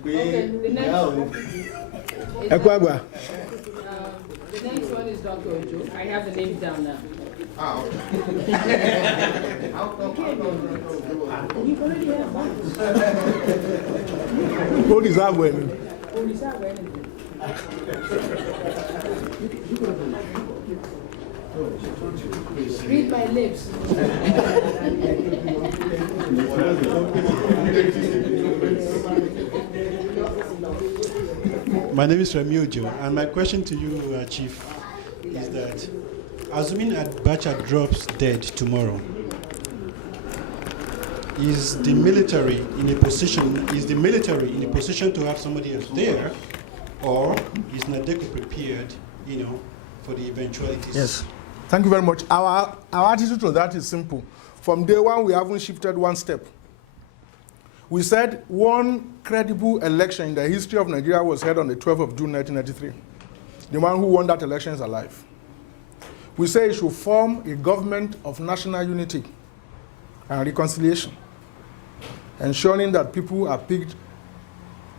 Okay, the next one is Dr. Ojo. I have the names down now. Who deserve when? Read my lips. My name is Remi Ojo, and my question to you, Chief, is that assuming Abacha drops dead tomorrow, is the military in a position to have somebody else there, or is Nadeco prepared, for the eventualities? Yes. Thank you very much. Our attitude to that is simple. From day one, we haven't shifted one step. We said one credible election in the history of Nigeria was held on the 12th of June 1993. The man who won that election is alive. We say it should form a government of national unity and reconciliation, ensuring that people are picked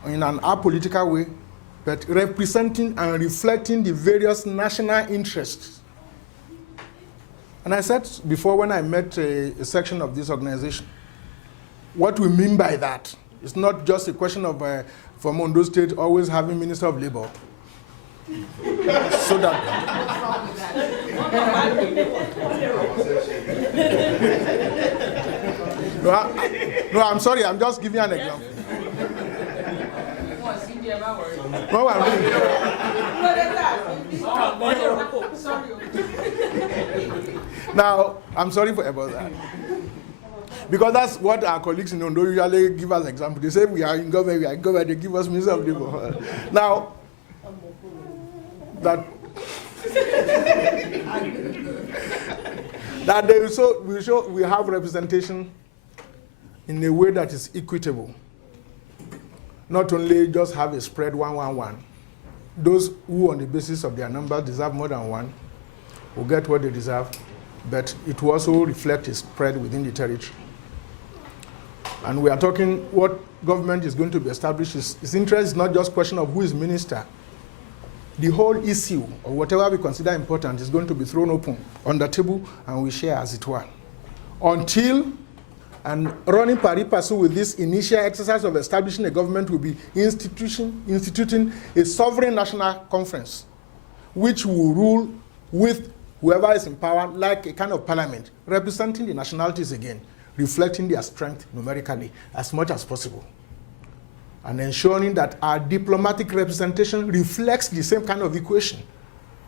in an apolitical way, but representing and reflecting the various national interests. And I said before when I met a section of this organization, what we mean by that is not just a question of, from Ondo State, always having Minister of Labor. So that... No, I'm sorry, I'm just giving an example. No, I'm Now, I'm sorry about that. Because that's what our colleagues in Ondo usually give us example. They say we are in government, they give us Minister of Labor. Now, that we have representation in a way that is equitable. Not only just have a spread 1-1-1. Those who on the basis of their numbers deserve more than one will get what they deserve, but it will also reflect a spread within the territory. And we are talking what government is going to be established. Its interest is not just a question of who is minister. The whole issue, or whatever we consider important, is going to be thrown open on the table, and we share as it were. Until And running pari passu with this initial exercise of establishing a government will be instituting a sovereign national conference, which will rule with whoever is in power like a kind of parliament, representing the nationalities again, reflecting their strength numerically as much as possible, and ensuring that our diplomatic representation reflects the same kind of equation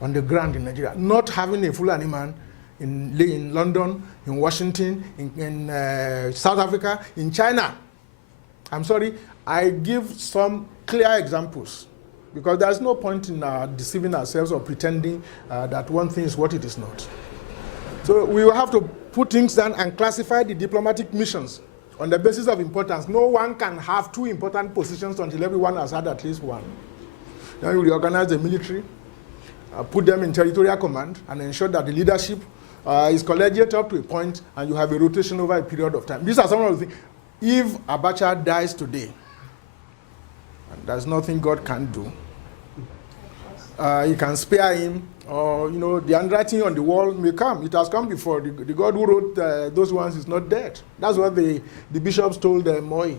on the ground in Nigeria, not having a Fulani man in London, in Washington, in South Africa, in China. I'm sorry, I give some clear examples because there's no point in deceiving ourselves or pretending that one thing is what it is not. So we will have to put things down and classify the diplomatic missions on the basis of importance. No one can have two important positions until everyone has had at least one. Then we reorganize the military, put them in territorial command, and ensure that the leadership is collegiate up to a point, and you have a rotation over a period of time. These are some of the things. If Abacha dies today, and there's nothing God can do, you can spare him, or the handwriting on the wall may come. It has come before. The God who wrote those ones is not dead. That's what the bishops told Moi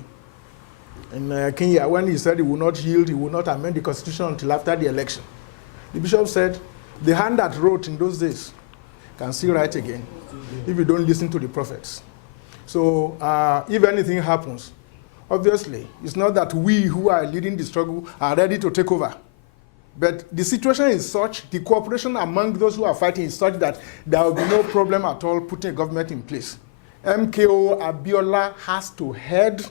in Kenya when he said he will not yield, he will not amend the constitution until after the election. The bishop said, the hand that wrote in those days can still write again if you don't listen to the prophets. So if anything happens, obviously, it's not that we who are leading the struggle are ready to take over. But the situation is such, the cooperation among those who are fighting is such that there will be no problem at all putting a government in place. MKO Abiola has to head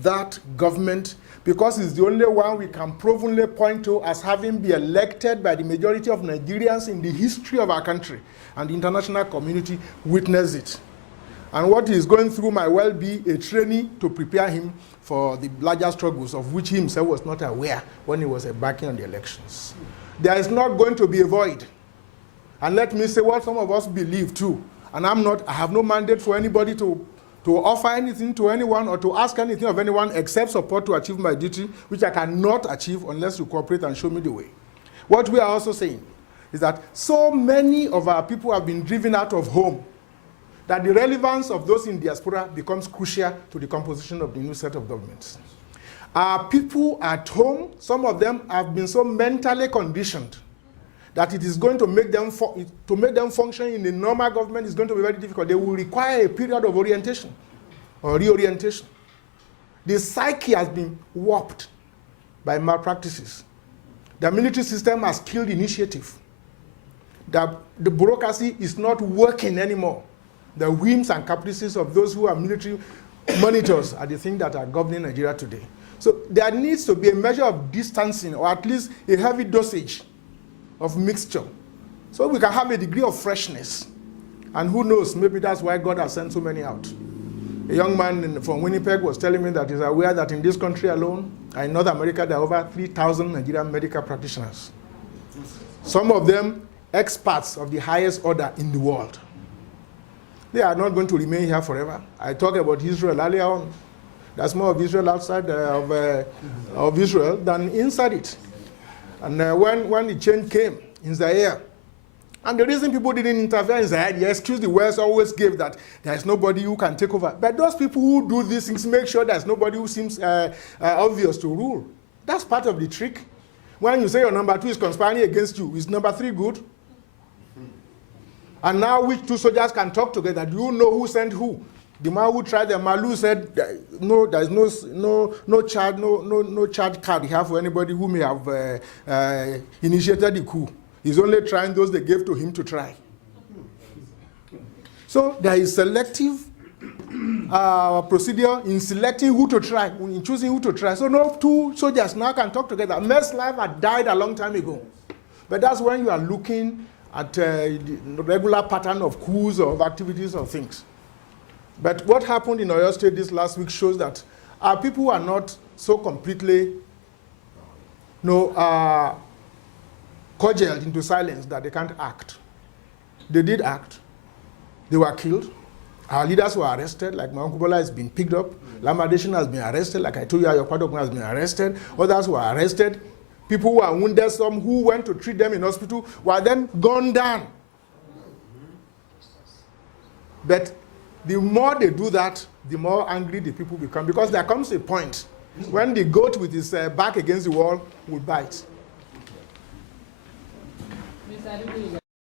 that government because he's the only one we can provenly point to as having been elected by the majority of Nigerians in the history of our country, and the international community witnessed it. And what he's going through might well be a training to prepare him for the larger struggles of which he himself was not aware when he was embarking on the elections. There is not going to be a void. And let me say what some of us believe too. And I have no mandate for anybody to offer anything to anyone or to ask anything of anyone except support to achieve my duty, which I cannot achieve unless you cooperate and show me the way. What we are also saying is that so many of our people have been driven out of home that the relevance of those in diaspora becomes crucial to the composition of the new set of governments. Our people at home, some of them have been so mentally conditioned that it is going to make them function in a normal government is going to be very difficult. They will require a period of orientation or reorientation. The psyche has been warped by malpractices. The military system has killed initiative. The bureaucracy is not working anymore. The whims and caprices of those who are military monitors are the things that are governing Nigeria today. So there needs to be a measure of distancing, or at least a heavy dosage of mixture, so we can have a degree of freshness. And who knows, maybe that's why God has sent so many out. A young man from Winnipeg was telling me that he's aware that in this country alone, and in North America, there are over 3,000 Nigerian medical practitioners. Some of them experts of the highest order in the world. They are not going to remain here forever. I talked about Israel earlier on. There's more of Israel outside of Israel than inside it. And when the change came in Zaire, and the reason people didn't interfere in Zaire, the excuse the West always gave that there's nobody who can take over. But those people who do these things make sure there's nobody who seems obvious to rule. That's part of the trick. When you say your number 2 is conspiring against you, is number 3 good? And now which 2 soldiers can talk together? Do you know who sent who? The man who tried the Malu said, no, there's no charge card here for anybody who may have initiated the coup. He's only trying those they gave to him to try. So there is selective procedure in selecting who to try, in choosing who to try. So no 2 soldiers now can talk together. Mass life had died a long time ago. But that's when you are looking at the regular pattern of coups or of activities or things. But what happened in Oyo State this last week shows that our people are not so completely cudgeled into silence that they can't act. They did act. They were killed. Our leaders were arrested, like my Uncle Bola has been picked up. Lamadation has been arrested, like I told you, Ayokwadokun has been arrested. Others were arrested. People who were wounded, some who went to treat them in hospital, were then gunned down. But The more they do that, the more angry the people become, because there comes a point when the goat with his back against the wall will bite. Mr. Adebayo,